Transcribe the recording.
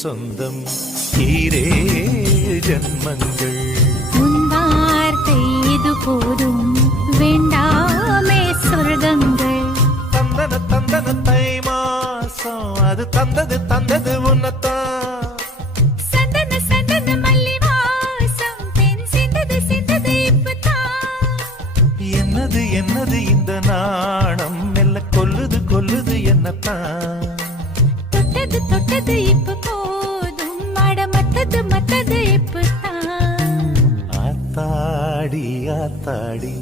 சொந்தம் ஈரே ஜன்மங்கள். உன் வார்த்தை இது போதும், வேண்டாமே சொர்க்கங்கள். தந்தன தந்தன தை மாசம் அது தந்தது உன்னத்தான். சந்தன சந்தன மல்லி வாசம் பெண் சிந்தது சிந்தது இப்பதான். என்னது என்னது இந்த நாணம் மெல்ல கொல்லுது என்னத்தான். தொட்டது தொட்டது இப்ப போதும், மட மத்தது இப்பதான். ஆத்தாடி ஆத்தாடி